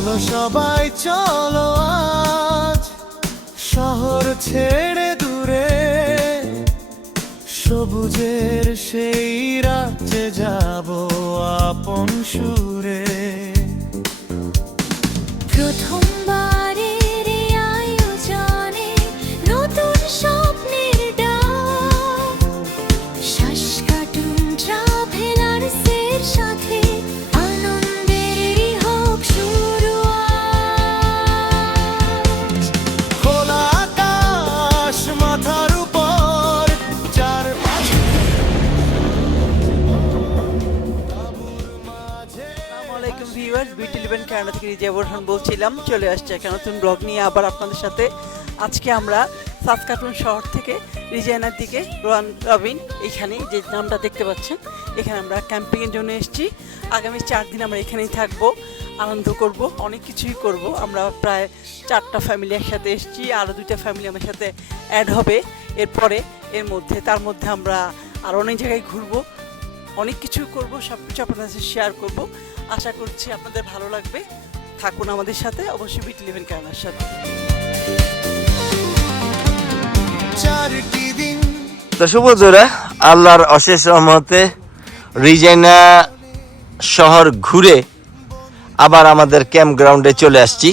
চলো সবাই চলো আজ শহর ছেড়ে দূরে, সবুজের সেই রাতে যাব আপন সুরে। প্রথমবারের এই আয়োজনে নতুন স্বপ্নের ডাক, শ্বাস কাটুন ট্রাভেলার্সের সাথে, আনন্দের হোক শুরুয়াত। খোলা আকাশ মাথার উপর, চারপাশে আসসালামু আলাইকুম ভিউয়ার্স, বিউটি লিভেন কানাডা থেকে রিজা বোরহান বলছিলাম। চলে আসছে একটা নতুন ব্লগ নিয়ে আবার আপনাদের সাথে। আজকে আমরা সাসকাটুন শহর থেকে রিজিয়ানার দিকে রোয়ান রবিন, এইখানে যে নামটা দেখতে পাচ্ছেন, এখানে আমরা ক্যাম্পিংয়ের জন্য এসেছি। আগামী 4 দিন আমরা এখানেই থাকবো, আনন্দ করব, অনেক কিছুই করব। আমরা প্রায় 4টা ফ্যামিলি একসাথে এসেছি, আরও 2টা ফ্যামিলি আমার সাথে অ্যাড হবে এরপরে। তার মধ্যে আমরা আরও অনেক জায়গায় ঘুরবো, অনেক কিছু করব, সব কিছু আপনাদের সাথে শেয়ার করব। আশা করছি আপনাদের ভালো লাগবে। থাকুন আমাদের সাথে, অবশ্যই বিউটি লিভেন কানাডার সাথে। 4টি দিন তো শুভজোরা, আল্লাহর অশেষ রহমতে রিজাইনা শহর ঘুরে আবার আমাদের ক্যাম্প গ্রাউন্ডে চলে আসছি।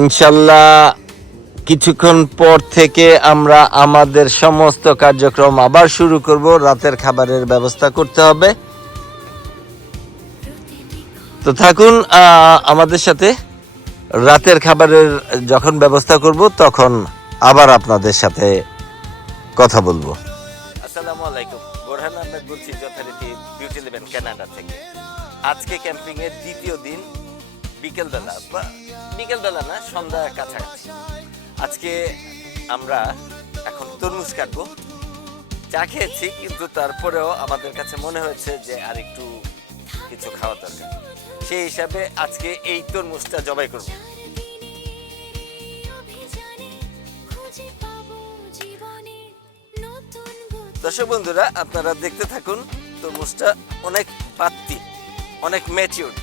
ইনশাল্লাহ কিছুক্ষণ পর থেকে আমরা আমাদের সমস্ত কার্যক্রম আবার শুরু করব। রাতের খাবারের ব্যবস্থা করতে হবে, তো থাকুন আমাদের সাথে। রাতের খাবারের যখন ব্যবস্থা করব তখন আবার আপনাদের সাথে কথা বলবো। আসসালামু আলাইকুম, বোরহান আহমেদ বলছি, যথারীতি বিউটি লিভেন কানাডা থেকে। আজকে ক্যাম্পিং এর দ্বিতীয় দিন, বিকেলবেলা না, সন্ধ্যা কাছাকাছি। আজকে আমরা এখন তরমুজ কাটবো। চা খেয়েছি, কিন্তু তারপরেও আমাদের কাছে মনে হয়েছে যে আর একটু কিছু খাওয়া দরকার। সেই হিসাবে আজকে এই তরমুজটা জবাই করব। দর্শক বন্ধুরা, আপনারা দেখতে থাকুন। তরমুজটা অনেক পাত্তি, অনেক ম্যাচিউর।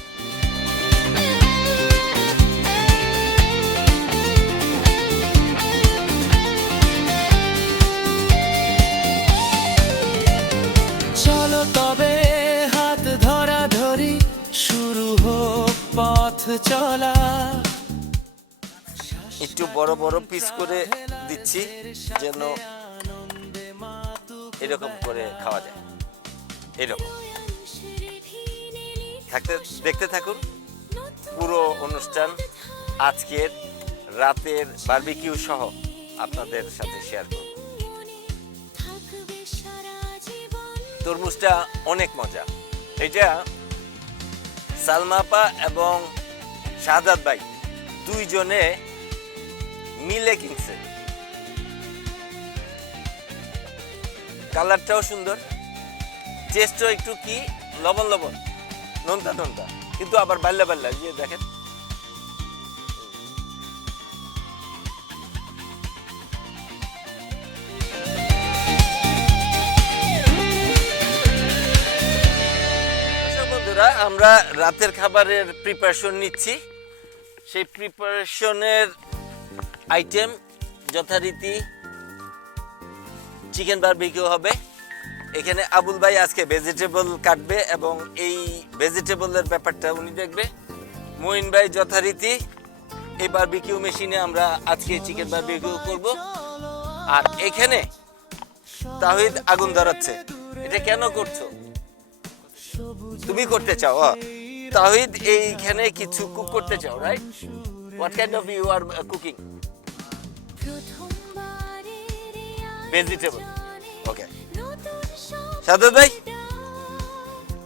চলো তবে হাত ধরা ধরি, শুরু হোক পথ চলা। একটু বড় বড় পিস করে দিচ্ছি যেন এরকম করে খাওয়া যায়। এরকম দেখতে থাকুন পুরো অনুষ্ঠান। আজকের রাতের বারবিকিউ সহ আপনাদের সাথে শেয়ার করব। তরমুজটা অনেক মজা। এটা সালমাপা এবং শাহাদাত ভাই দুইজনে মিলে কিনছে। কালারটাও সুন্দর, টেস্টও একটু কি লবণ লবণ, নোনতা নোনতা, কিন্তু আবার বাল্লা বাল্লা। যে দেখেন, বন্ধুরা, আমরা রাতের খাবারের প্রিপারেশন নিচ্ছি। সেই প্রিপারেশনের আইটেম যথারীতি চিকেন বারবিকিউ হবে। এখানে আবুল ভাই আজকে ভেজিটেবল কাটবে এবং এই ভেজিটেবলের ব্যাপারটা উনি দেখবে। মঈন ভাই যথারীতি এই বারবিকিউ মেশিনে আমরা আজকে চিকেন বারবিকিউ করব। আর এখানে তাহিদ আগুন ধরাচ্ছে। এটা কেন করছো? তুমি করতে চাও? তাহিদ এইখানে কিছু কুক করতে চাও, right? What kind of you are cooking? Vegetable. Okay, Sadat ভাই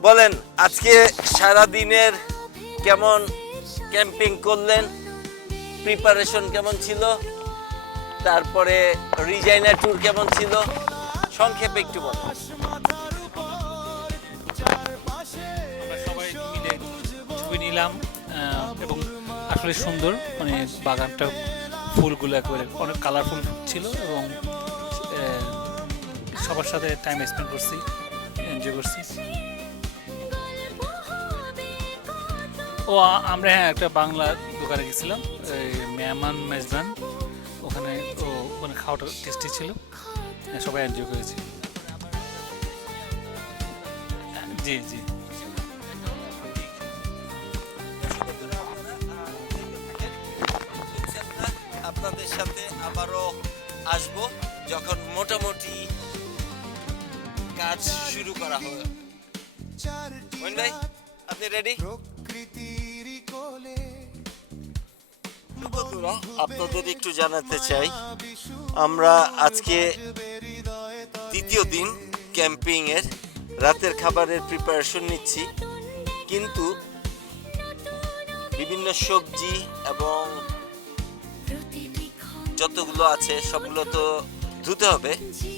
বলেন, আজকে সারা দিনের কেমন ক্যাম্পিং করলেন, প্রিপারেশন কেমন ছিল, তারপরে রিজাইনা ট্যুর কেমন ছিল, সংক্ষেপে একটু বলেন। আমরা সবাই মিলে ছবি নিলাম এবং আসলে সুন্দর, মানে বাগানটা ফুলগুলো একেবারে অনেক কালারফুল ছিল এবং সবার সাথে টাইম স্পেন্ড করছি, এনজয় করছি। আমরা হ্যাঁ একটা বাংলা দোকানে গেছিলাম, এই মেহমান মেজবান, ওখানে ওখানে খাওয়াটা টেস্টি ছিল, হ্যাঁ, সবাই এনজয় করেছি। জি জি। আপনাদের সাথে আবারও আসবো যখন মোটামুটি কাজ শুরু করা হবে। মইন ভাই, আপনি রেডি? বন্ধুরা, আপনাদের একটু জানাতে চাই, আমরা আজকে দ্বিতীয় দিন ক্যাম্পিং এর রাতের খাবারের প্রিপারেশন নিচ্ছি, কিন্তু বিভিন্ন সবজি এবং যতগুলো আছে সবগুলো তো ধুতে হবে,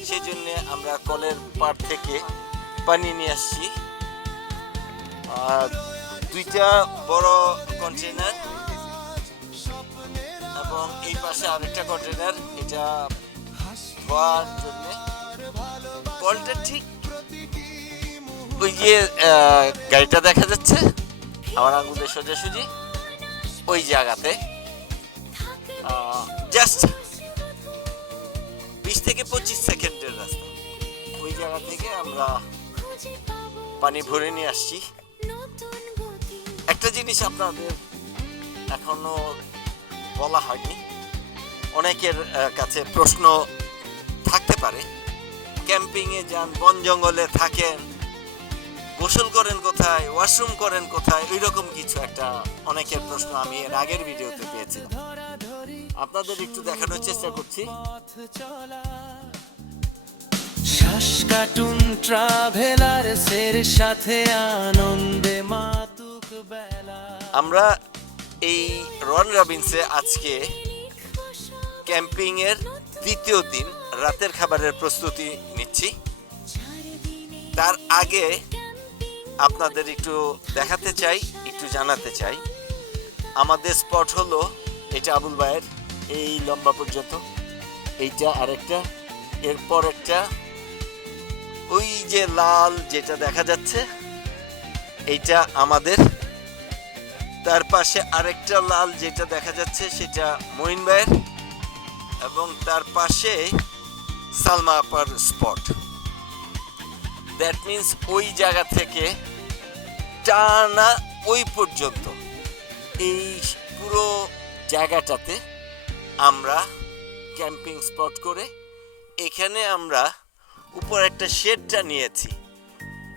সেই জন্য আমরা কলের পাড় থেকে পানি নিয়ে আসছি। আর দুইটা বড় কন্টেনার এবং এই পাশে আরেকটা কন্টেনার, এটা ধোয়ার জন্য। কলটা ঠিক ওই যে গাড়িটা দেখা যাচ্ছে আমার আঙুলের সোজাসুজি ওই জায়গাতে, জাস্ট 20 থেকে 25 সেকেন্ডের রাস্তা। ওই জায়গা থেকে আমরা পানি ভরে নিয়ে আসছি। একটা জিনিস আপনাদের এখনো বলা হয়নি, অনেকের কাছে প্রশ্ন থাকতে পারে, ক্যাম্পিংয়ে যান, বন জঙ্গলে থাকেন, গোসল করেন কোথায়, ওয়াশরুম করেন কোথায়, ওই রকম কিছু একটা অনেকের প্রশ্ন আমি এর আগের ভিডিওতে পেয়েছিলাম। আপনাদের একটু দেখানোর চেষ্টা করছি। শ্বাস কাটুন ট্রাভেলার্সের সাথে আনন্দে মাতুক বেলা। আমরা এই রন রবিন্সে আজকে ক্যাম্পিং এর দ্বিতীয় দিন রাতের খাবারের প্রস্তুতি নিচ্ছি। তার আগে আপনাদের একটু দেখাতে চাই, একটু জানাতে চাই, আমাদের স্পট হলো এটা আবুল ভাইয়ের, এই লম্বা পর্যন্ত, এইটা আরেকটা, এরপর একটা, ওই যে লাল যেটা দেখা যাচ্ছে এইটা আমাদের, তার পাশে আরেকটা লাল যেটা দেখা যাচ্ছে সেটা মঈন ভাইয়ের, এবং তার পাশে সালমা আপার স্পট। দ্যাট মিন্স ওই জায়গা থেকে টানা ওই পর্যন্ত এই পুরো জায়গাটাতে আমরা ক্যাম্পিং স্পট করে এখানে আমরা উপর একটা শেডটা নিয়েছি,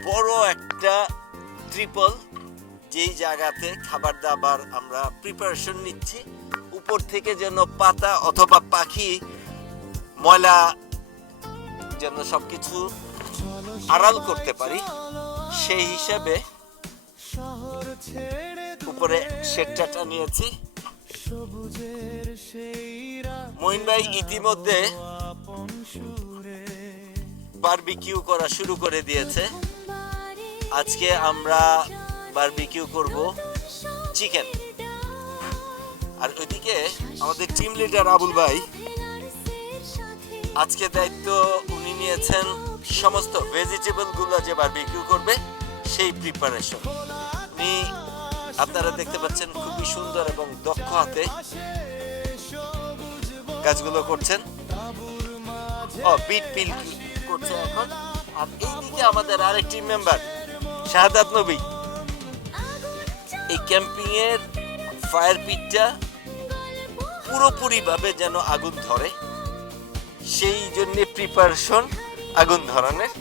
বড় একটা ট্রিপল, যেই জায়গাতে খাবার দাবার আমরা প্রিপারেশন নিচ্ছি, উপর থেকে যেন পাতা অথবা পাখি ময়লা যেন সবকিছু আড়াল করতে পারি, সেই হিসাবে উপরে শেডটা নিয়েছি। মঈন ভাই ইতিমধ্যে বারবিকিউ করা শুরু করে দিয়েছে। আজকে আমরা বারবিকিউ করব চিকেন। আর ওইদিকে আমাদের টিম লিডার আবুল ভাই আজকে দায়িত্ব উনি নিয়েছেন সমস্ত ভেজিটেবল গুলো যে বারবিকিউ করবে সেই প্রিপারেশন। উনি আপনারা দেখতে পাচ্ছেন খুবই সুন্দর এবং দক্ষ হাতে কাজগুলো করছেন। বিট পিল করছে এখন। আর এইদিকে আমাদের আরেক টিম মেম্বার শাহাদাত নবী এই ক্যাম্পিং এর ফায়ার পিটটা পুরোপুরি ভাবে যেন আগুন ধরে সেই জন্য প্রিপারেশন আগুন ধরানোর।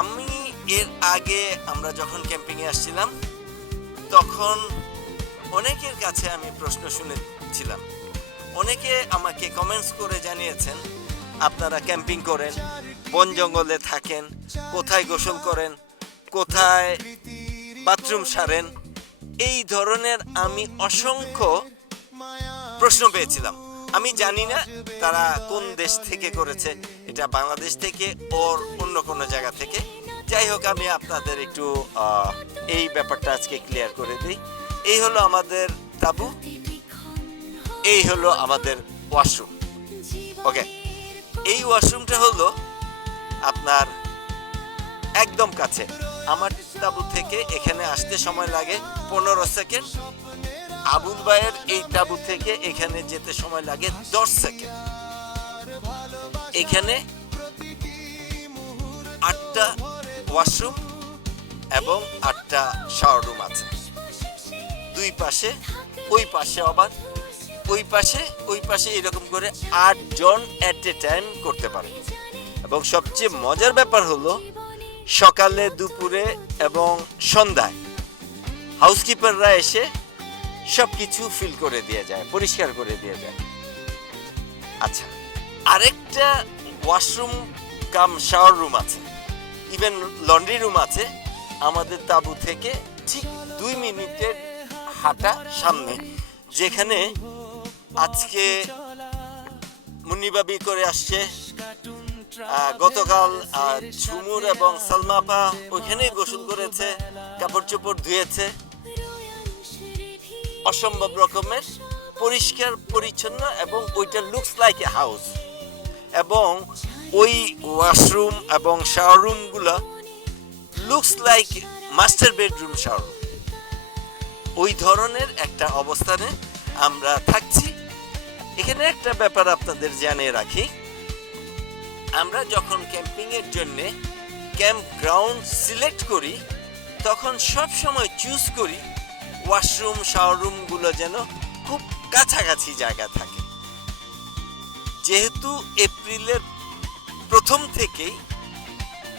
আমি এর আগে আমরা যখন ক্যাম্পিং এ আসছিলাম তখন অনেকের কাছে আমি প্রশ্ন শুনেছিলাম, অনেকে আমাকে কমেন্টস করে জানিয়েছেন আপনারা ক্যাম্পিং করেন, বন জঙ্গলে থাকেন, কোথায় গোসল করেন, কোথায় বাথরুম সারেন, এই ধরনের আমি অসংখ্য প্রশ্ন পেয়েছিলাম। আমি জানি না তারা কোন দেশ থেকে করেছে, এটা বাংলাদেশ থেকে ওর অন্য কোনো জায়গা থেকে। যাই হোক, আমি আপনাদের একটু এই ব্যাপারটা আজকে ক্লিয়ার করে দিই। এই হলো আমাদের তাঁবু, এই হলো আমাদের ওয়াশরুম। ওকে, এই ওয়াশরুমটা হলো আপনার একদম কাছে। আমার তাঁবু থেকে এখানে আসতে সময় লাগে 15 সেকেন্ড। আবুল ভাইয়ের এই তাঁবু থেকে এখানে যেতে সময় লাগে 10 সেকেন্ড। এখানে 8টা ওয়াশরুম এবং 8টা শাওয়ার রুম আছে। দুই পাশে, ওই পাশে আবার ওই পাশে এরকম করে 8 জন এট এ টাইম করতে পারে। এবং সবচেয়ে মজার ব্যাপার হলো সকালে, দুপুরে এবং সন্ধ্যায় হাউসকিপাররা এসে সবকিছু ফিল করে দিয়ে যায়, পরিষ্কার করে দিয়ে যায়। আচ্ছা, আরেকটা ওয়াশরুম কাম শাওয়ার রুম আছে, ইভেন লন্ড্রি রুম আছে আমাদের তাঁবু থেকে ঠিক 2 মিনিটের হাঁটা সামনে, যেখানে আজকে মুন্নিবাবি করে আসছে। গতকাল ঝুমুর এবং সালমাপা ওইখানেই গোসল করেছে, কাপড় চোপড় ধুয়েছে। অসম্ভব রকমের পরিষ্কার পরিচ্ছন্ন এবং ওইটা লুকস লাইক এ হাউস। এবং ওই ওয়াশরুম এবং শাওয়ার রুমগুলো looks like master bedroom shower. ওই ধরনের একটা অবস্থানে আমরা থাকছি। এখানে একটা ব্যাপার আপনাদের জানিয়ে রাখি, আমরা যখন ক্যাম্পিং এর জন্য ক্যাম্প গ্রাউন্ড সিলেক্ট করি তখন সব সময় চুজ করি ওয়াশরুম শাওয়ার রুমগুলো যেন খুব কাছাকাছি জায়গা থাকে। যেহেতু এপ্রিলের প্রথম থেকেই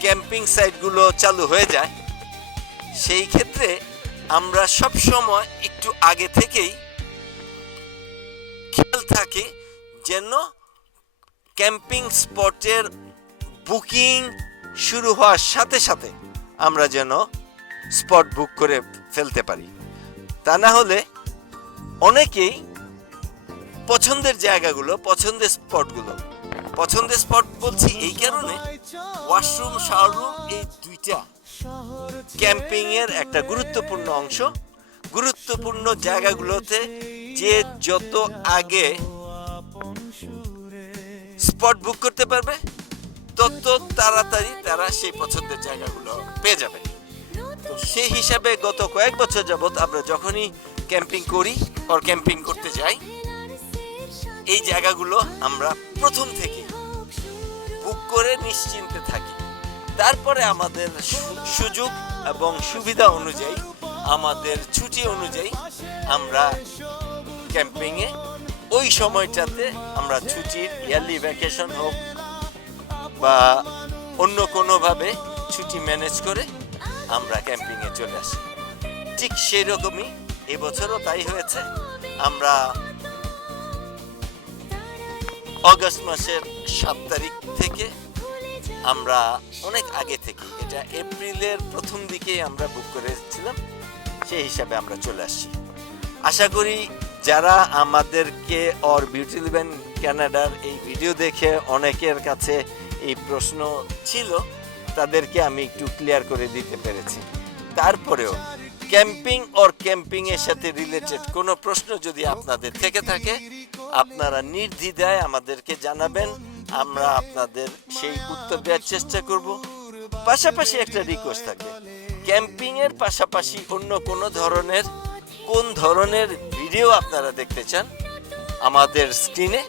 ক্যাম্পিং সাইটগুলো চালু হয়ে যায়, সেই ক্ষেত্রে আমরা সব সময় একটু আগে থেকেই খেয়াল থাকি যেন ক্যাম্পিং স্পটের বুকিং শুরু হওয়ার সাথে সাথে আমরা যেন স্পট বুক করে ফেলতে পারি। তা না হলে অনেকেই পছন্দের জায়গাগুলো, পছন্দের স্পট বলছি এই কারণে, ওয়াশরুম শাওয়ার রুম এই দুইটা ক্যাম্পিং এর একটা গুরুত্বপূর্ণ অংশ। গুরুত্বপূর্ণ জায়গাগুলোতে যে যত আগে স্পট বুক করতে পারবে তত তাড়াতাড়ি তারা সেই পছন্দের জায়গাগুলো পেয়ে যাবে। তো সেই হিসাবে গত কয়েক বছর যাবত আমরা যখনই ক্যাম্পিং করি আর ক্যাম্পিং করতে যাই, এই জায়গাগুলো আমরা প্রথম থেকে বুক করে নিশ্চিন্তে থাকি। তারপরে আমাদের সুযোগ এবং সুবিধা অনুযায়ী, আমাদের ছুটি অনুযায়ী আমরা ক্যাম্পিংয়ে ওই সময়টাতে আমরা ছুটির ইয়ারলি ভ্যাকেশন হোক বা অন্য কোনোভাবে ছুটি ম্যানেজ করে আমরা ক্যাম্পিংয়ে চলে আসি। ঠিক সেই রকমই এবছরও তাই হয়েছে। আমরা অগস্ট মাসের 7 তারিখ থেকে, আমরা অনেক আগে থেকে, এটা এপ্রিলের প্রথম দিকেই আমরা বুক করেছিলাম, সেই হিসাবে আমরা চলে আসছি। আশা করি যারা আমাদেরকে অর বিউটি লিভেন কানাডার এই ভিডিও দেখে অনেকের কাছে এই প্রশ্ন ছিল, তাদেরকে আমি একটু ক্লিয়ার করে দিতে পেরেছি। তারপরেও ক্যাম্পিং এর সাথে রিলেটেড কোনো প্রশ্ন যদি আপনাদের থেকে থাকে, আপনারা নির্দ্বিধায় আমাদেরকে জানাবেন, আমরা আপনাদের সেই উত্তর দেওয়ার চেষ্টা করব। পাশাপাশি একটা রিকোয়েস্ট থাকবে, ক্যাম্পিং এর পাশাপাশি অন্য কোন ধরনের ভিডিও আপনারা দেখতে চান আমাদের স্ক্রিনে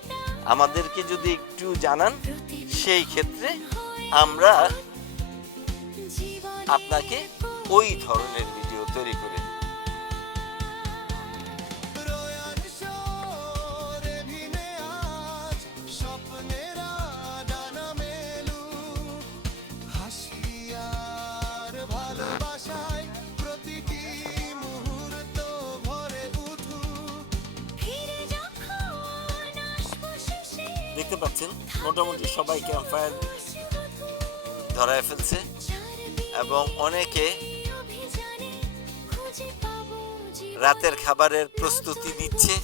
আমাদেরকে যদি একটু জানান, সেই ক্ষেত্রে আমরা আপনাকে ওই ধরনের ভিডিও তৈরি করে দিই। দেখতে পাচ্ছেন মোটামুটি সবাই ক্যাম্প ফায়ার ধরায় ফেলছে এবং অনেকে রাতের খাবারের প্রস্তুতি নিচ্ছে,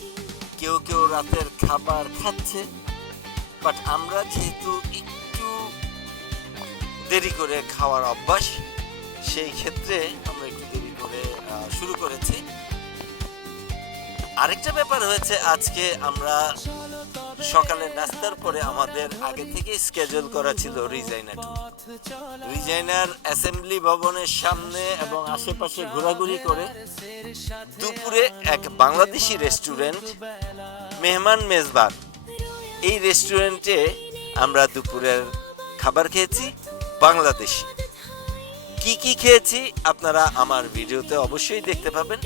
কেউ রাতের খাবার খাচ্ছে। বাট আমরা যেহেতু একটু দেরি করে খাওয়ার অভ্যাস, সেই ক্ষেত্রে আমরা একটু দেরি করে শুরু করেছি। আরেকটা ব্যাপার হয়েছে, আজকে আমরা সকালে নাস্তার পরে আমাদের আগে থেকে স্কেজুল করা ছিল রিজাইনা ট্যুর। রিজাইনার অ্যাসেম্বলি ভবনের সামনে এবং আশেপাশে ঘোরাঘুরি করে দুপুরে এক বাংলাদেশি রেস্টুরেন্ট মেহমান মেজবান, এই রেস্টুরেন্টে আমরা দুপুরের খাবার খেয়েছি বাংলাদেশি। কি কি খেয়েছি আপনারা আমার ভিডিওতে অবশ্যই দেখতে পাবেন।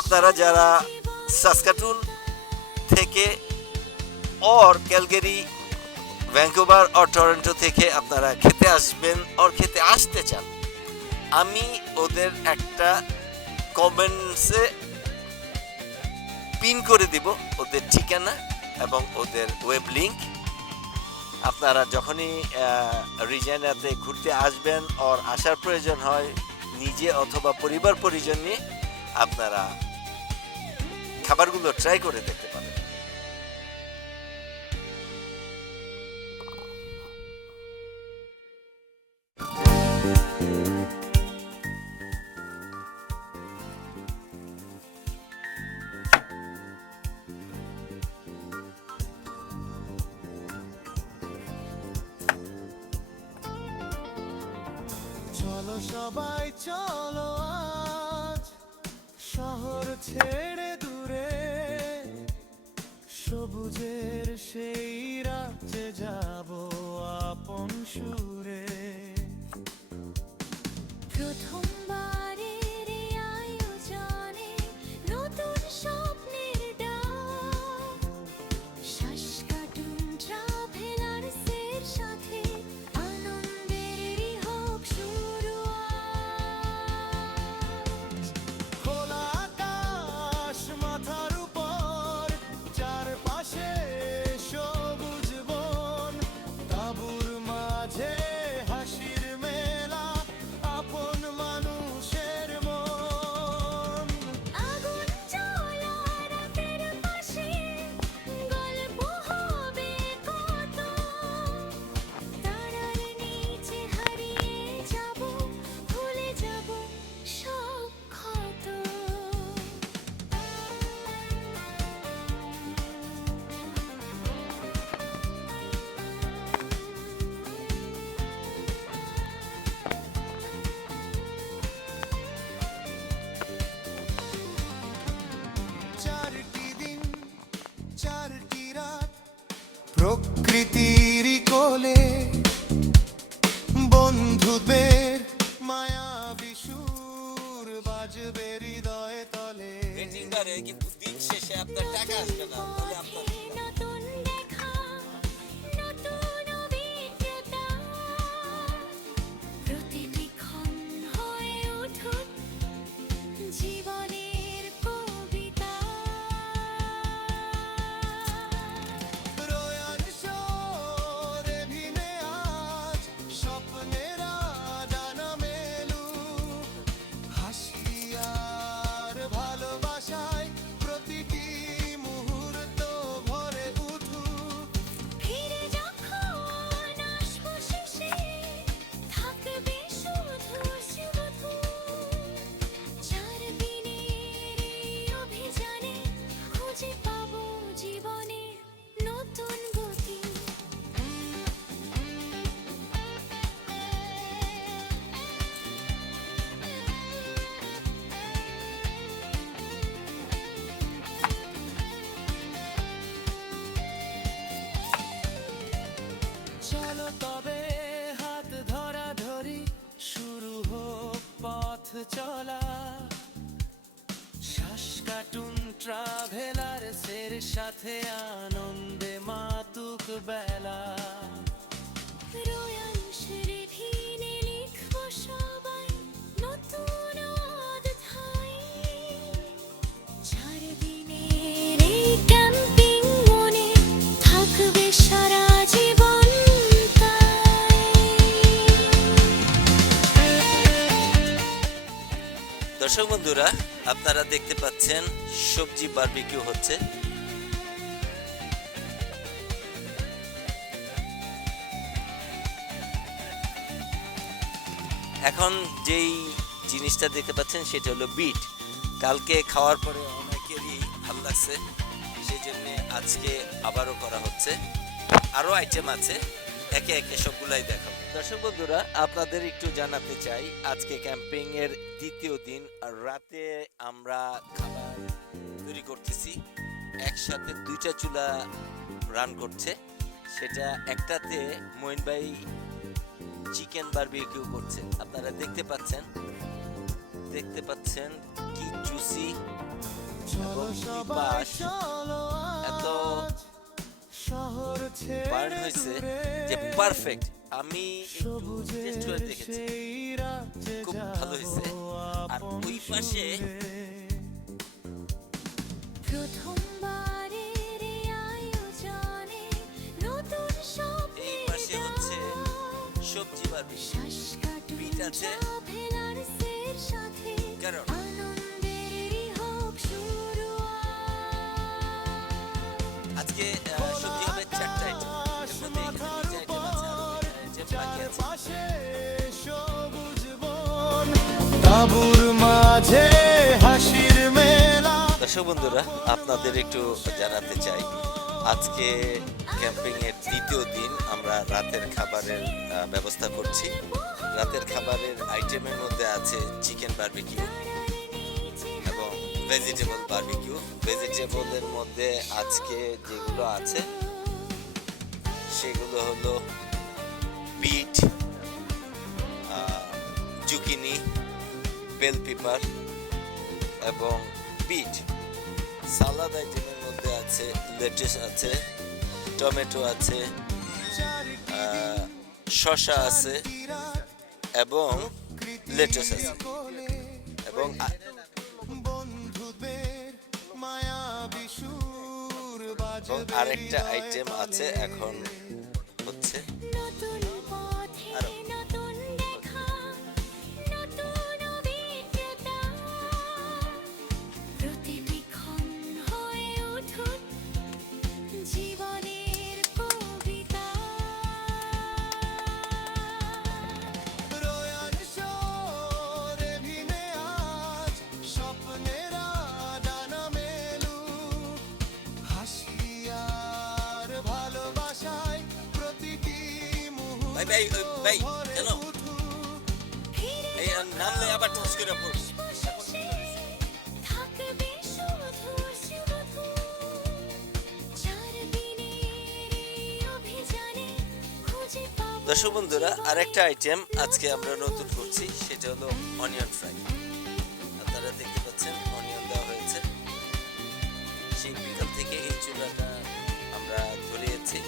আপনারা যারা সাসকাটুন থেকে और ক্যালগারি, ভ্যাঙ্কুভার और টরন্টো থেকে আপনারা খেতে আসবেন और খেতে আসতে চান, আমি ওদের একটা কমেন্টসে পিন করে দিব ওদের ঠিকানা এবং ওদের ওয়েব লিংক। আপনারা যখনই রিজাইনাতে ঘুরতে আসবেন और আসার প্রয়োজন হয়, নিজে অথবা পরিবার পরিজন নিয়ে আপনারা খাবারগুলো ট্রাই করে দেখতে পারেন। চলো সবাই চলো আজ শহর ছেড়ে দূরে, সবুজের সেই রাজ্যে যাব আপন সুরে। প্রথমবারের এই আয়োজনে নতুন স্বপ্নের ডাক, সাসকাটুন ট্রাভেলার্সের সাথে আনন্দেরই হোক শুরু আজ। খোলা আকাশ মাথার উপর, চারপাশে সবুজ বন, তাঁবুর মাঝে হাসির মেলা, আপন মানুষের মন। আগুন জ্বলা রাতের পাশে গল্প হবে কত, তারার নিচে হারিয়ে যাব, ভুলে যাব সব ক্ষত। চারটি দিন চারটি রাত প্রকৃতির কোলে, বন্ধুদের মায়া বিশুর বাজবে হৃদয় তলে। কিন্তু দিন শেষে আপনার টাকা আসবে না, তাহলে আপনার নতুন দেখা, নতুন অভিজ্ঞতা, প্রতিটি ক্ষণ হয়ে উঠুক জীবনের কবিতা। রোয়ার শোরে ভিনে আজ স্বপ্নেরা জানা মেলু, হাসি আর ভালোবাসায় প্রতিটি মুহূর্ত ভরে উঠুক। ফিরে যখন আসবো শেষে থাকবে শুধু শুধু, 4 দিনের এই অভিযানে খুঁজে পাবো জীবনে নতুন গতি। চলো তবে হাত ধরা ধরি, শুরু হোক পথ চলা। সাসকাটুন ট্রাভেলার্সের সাথে আনন্দে মাতুক বেলা। রোয়ান রিভিনে লিখবো সবাই নতুন অধ্যায়, 4 দিনের এই ক্যাম্পিং মনে থাকবে সারা জীবন তাই। দর্শক বন্ধুরা, আপনারা দেখতে পাচ্ছেন সবজি বারবিকিউ হচ্ছে। এখন যেই জিনিসটা দেখতে পাচ্ছেন সেটা হলো বিট। কালকে খাওয়ার পরে অনেকেরই ভালো লাগছে, সেই জন্য আজকে আবারও করা হচ্ছে। আরও আইটেম আছে, একে একে সবগুলাই দেখাবো। দর্শক বন্ধুরা, আপনাদের একটু জানাতে চাই, আজকে ক্যাম্পিং এর দ্বিতীয় দিন, আর রাতে আমরা খাবার তৈরি করতেছি। একসাথে দুইটা চুলা রান করছে, সেটা একটাতে মঈন ভাই চিকেন বারবিকিউ করছে। আপনারা দেখতে পাচ্ছেন কি জুসি এবং কি পাশ এত বার্ন হয়েছে যে পারফেক্ট। আমি একটু টেস্ট করে দেখেছি, খুব ভালো হয়েছে। আর ওই পাশে প্রথমবারের এই আয়োজনে নতুন এই পাশে হচ্ছে সবজি বারবিকিউ। শ্বাস কাটুন বিট আছে, ট্রাভেলার্সের সাথে কারণ আনন্দেরই হোক শুরুয়াত। আজকে সবজি হবে 4টা আইটেম। এর মধ্যে এখানে 2টা আইটেম আছে, আর 2টা আইটেম বাকি আছে। তাবুর মাঝে হাসির মেলা। দর্শক বন্ধুরা, আপনাদের একটু জানাতে চাই, আজকে ক্যাম্পিং এর দ্বিতীয় দিন আমরা রাতের খাবারের ব্যবস্থা করছি। রাতের খাবারের আইটেমের মধ্যে আছে চিকেন বারবিকিউ এবং ভেজিটেবল বারবিকিউ। ভেজিটেবলের মধ্যে আজকে যেগুলো আছে সেগুলো হলো বিট, জুকিনি, বেল পেপার এবং বিট। সালাদ আইটেমের মধ্যে আছে লেটুস আছে, টমেটো আছে, শসা আছে এবং লেটুস আছে এবং আরেকটা আইটেম আছে এখন হচ্ছে নতুন পথে আরো। নতুন দেখা, নতুন অভিজ্ঞতা, প্রতিটি ক্ষণ হয়ে উঠুন জীবনের কবিতা। রোয়ান শোরে ভিনে আজ স্বপ্নেরা ডানা মেলুক, হাসি আর ভালোবাসায় প্রতিটি মুহূর্ত ভাই হ্যালো, এই নামলে আবার ঠোস করে পড়বে। থাকবে শুধু শুধু 4 দিনের এই অভিযানে খুঁজে পাবো। দর্শক বন্ধুরা, আরেকটা আইটেম আজকে আমরা নতুন করছি, সেটা হলো অনিয়ন ফ্রাই। আপনারা দেখতে পাচ্ছেন অনিয়ন দেওয়া হয়েছে। সেই বিকাল থেকে এই চুলাটা আমরা ধরিয়েছি।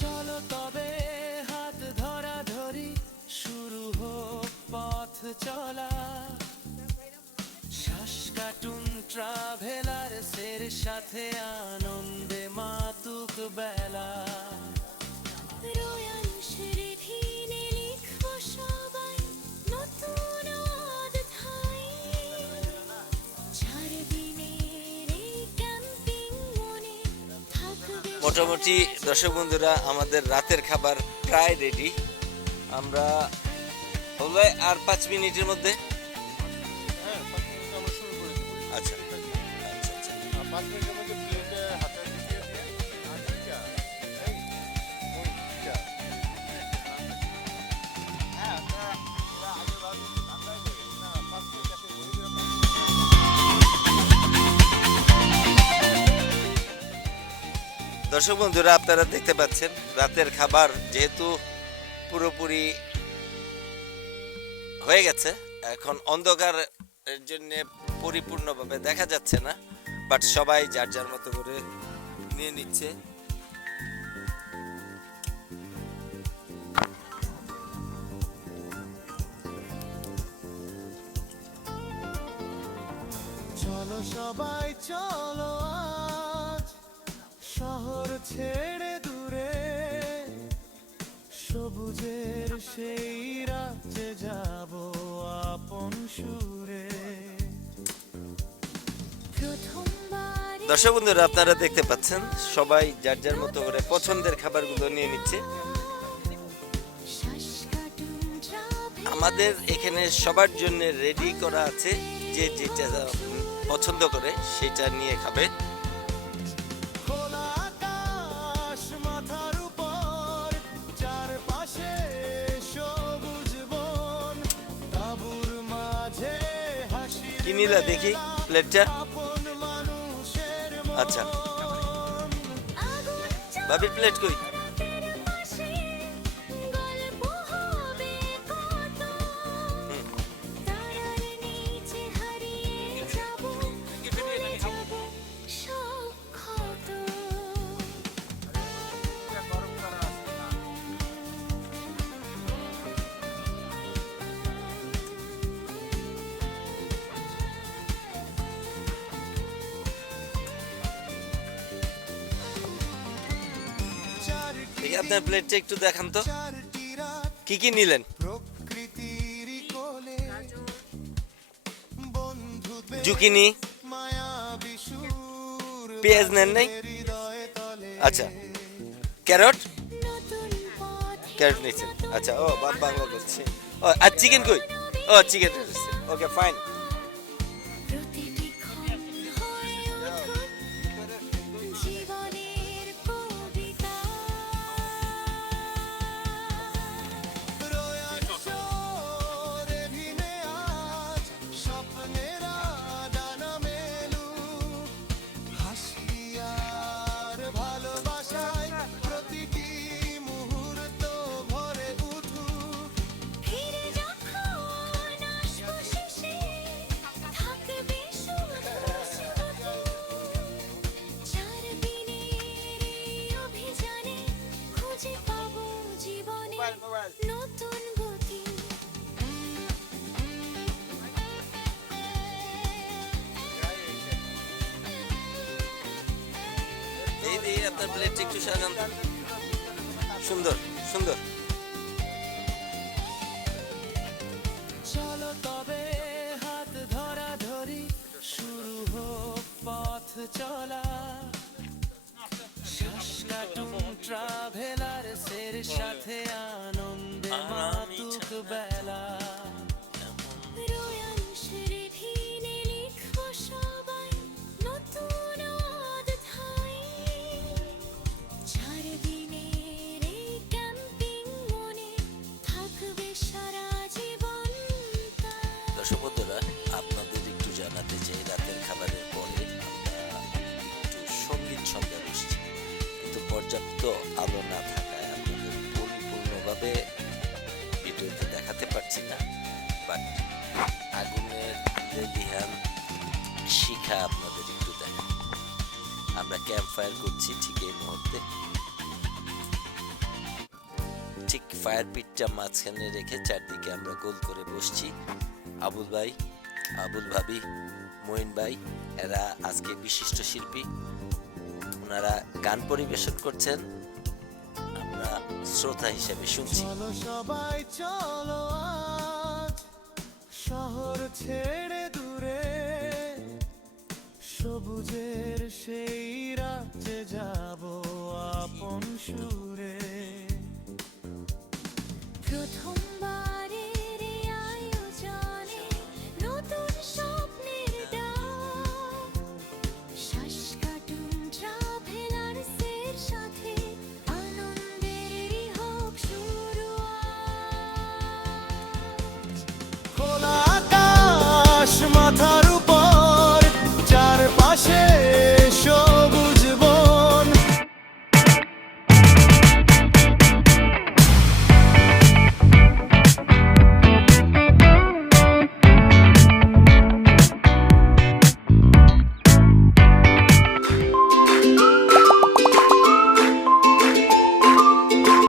চলো তবে হাত ধরা ধরি, শুরু হোক পথ চলা। শ্বাস কাটুন ট্রাভেলার্সের সাথে আনন্দে মাতুক বেলা। রোয়ান রিধিনে লিখবো সবাই নতুন অধ্যায়। 4 দিনের এই ক্যাম্পিং মনে থাকবে মোটামুটি দর্শক বন্ধুরা, আমাদের রাতের খাবার প্রায় রেডি। আমরা হলো আর 5 মিনিটের মধ্যে। আচ্ছা আচ্ছা আচ্ছা। দর্শক বন্ধুরা, আপনারা দেখতে পাচ্ছেন রাতের খাবার যেহেতু পুরোপুরি হয়ে গেছে, এখন অন্ধকার এর জন্য পরিপূর্ণভাবে দেখা যাচ্ছে না, বাট সবাই যার যার মতো করে নিয়ে নিচ্ছে। চলো সবাই চলো আজ শহর ছেড়ে দূরে, সবুজের সেই রাজ্যে যাব আপন সুরে। প্রথমবার দর্শক বন্ধুরা, আপনারা দেখতে পাচ্ছেন সবাই যার যার মতো করে পছন্দের খাবারগুলো নিয়ে নিচ্ছে। আমাদের এখানে সবার জন্য রেডি করা আছে, যে যেটা পছন্দ করে সেটা নিয়ে খাবে। খোলা আকাশ মাথার উপর, চারপাশে সবুজ বন, তাঁবুর মাঝে হাসি কি নিলা দেখি প্লেটটা? আপন মানুষের আচ্ছা, ভাবি প্লেট কই? মনের পাশে গল্প হবে কত, তারার নিচে হারিয়ে যাব, ভুলে যাব সব ক্ষত। দেখি আপনার প্লেটটা একটু দেখান তো, চারটি রাত কি কি নিলেন? প্রকৃতির কোলে, বন্ধুদের জুকিনি, মায়া বিশুর পেঁয়াজ নেন নাই? হৃদয় তলে। আচ্ছা, ক্যারট, নতুন পথ ক্যারট নিয়েছেন। আচ্ছা, ও বাংলা করছি। ও আর চিকেন কই? ও চিকেন, ওকে ফাইন। প্রতিটি ক্ষণ হয়ে উঠুক জীবনের কবিতা। প্রয়াস রে ভিনে আজ স্বপ্নেরা ডানা মেলুক, হাসি আর ভালোবাসায় প্রতিটি মুহূর্ত ভরে উঠুক। ফিরে যখন আসবো শেষে থাকবে শুধু স্মৃতি। 4 দিনের এই অভিযানে খুঁজে পাবো জীবনে নতুন গতি। এই আপনার প্লেটটা একটু সাজান তো। সুন্দর সুন্দর। চলো তবে হাত ধরা ধরি, শুরু হোক পথ চলা। শ্বাস কাটুন ট্রাভেলার্সের সাথে, আনন্দে মাতুক বেলা। রোয়াংশের ঢিলে লিখবো সবাই নতুন অধ্যায়। 4 দিনের এই ক্যাম্পিং মনে থাকবে সারা জীবন তাই। দর্শক বন্ধুরা, আপনাদের একটু জানাতে চাই, রাতের খাবারের পরে আমরা একটু সঙ্গীত সন্ধ্যা বসছি, কিন্তু পর্যাপ্ত আলো না থাকায় আপনাদের পরিপূর্ণভাবে ভিডিওতে দেখাতে পারছি না। বাট আগুনের লেলিহান শিখা আপনাদের একটু দেখা। আমরা ক্যাম্প ফায়ার করছি ঠিক এই মুহূর্তে, ঠিক ফায়ার পিটটা মাঝখানে রেখে চারদিকে আমরা গোল করে বসছি। আবুল ভাই, আবুল ভাবি, মঈন ভাই, এরা আজকে বিশিষ্ট শিল্পী, ওনারা গান পরিবেশন করছেন, আমরা শ্রোতা হিসেবে শুনছি। চলো সবাই চলো আজ শহর ছেড়ে দূরে, সবুজের সেই রাজ্যে যাব আপন সুরে। প্রথম